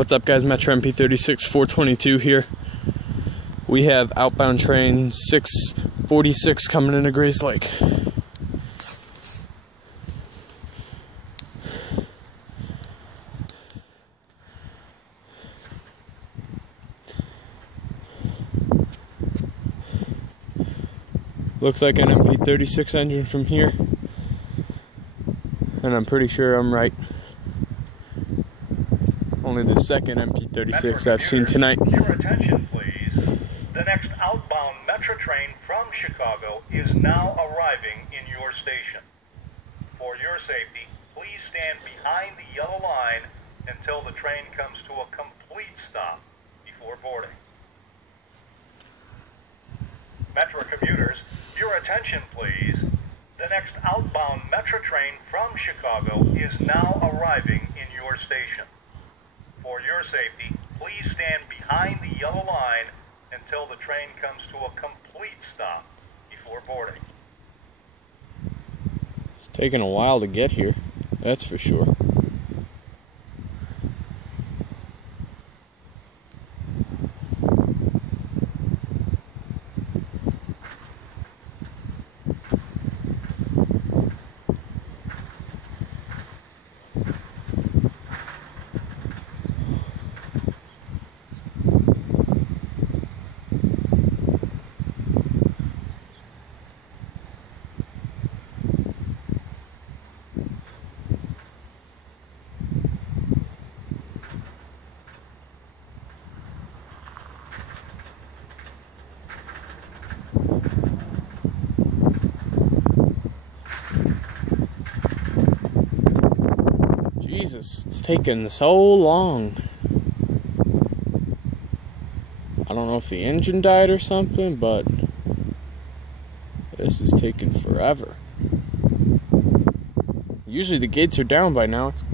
What's up, guys? Metra MP36 422 here. We have outbound train 646 coming into Grayslake. Looks like an MP36 engine from here, and I'm pretty sure I'm right. Only the second MP36 I've seen tonight. Your attention, please. The next outbound Metra train from Chicago is now arriving in your station. For your safety, please stand behind the yellow line until the train comes to a complete stop before boarding. Metra commuters, your attention, please. The next outbound Metra train from Chicago is now arriving in your station. For your safety, please stand behind the yellow line until the train comes to a complete stop before boarding. It's taking a while to get here, that's for sure. Jesus, it's taken so long. I don't know if the engine died or something, but this is taking forever. Usually the gates are down by now. It's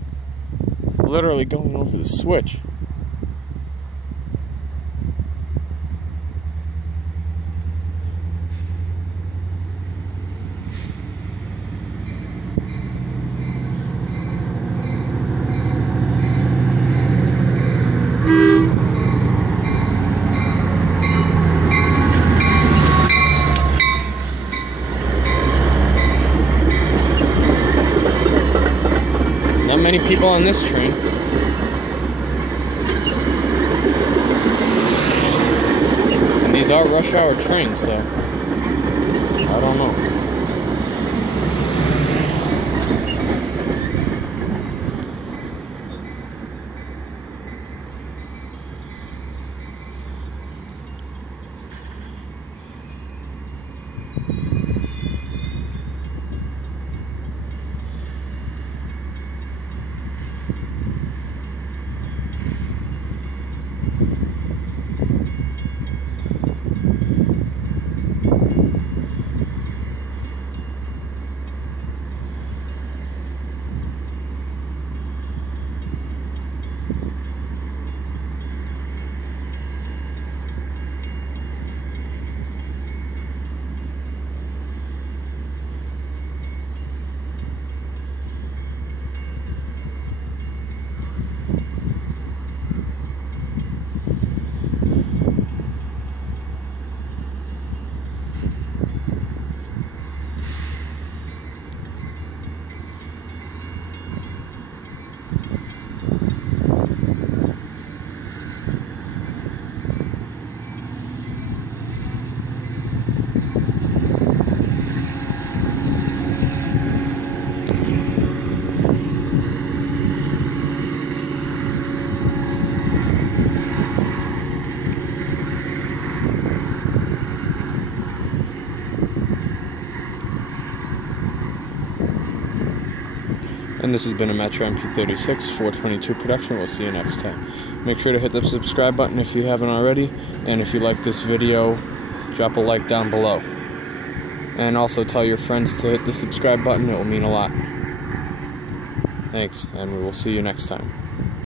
literally going over the switch. Not many people on this train. And these are rush hour trains, so I don't know. And this has been a Metra MP36 422 production. We'll see you next time. Make sure to hit the subscribe button if you haven't already. And if you like this video, drop a like down below. And also tell your friends to hit the subscribe button. It will mean a lot. Thanks, and we will see you next time.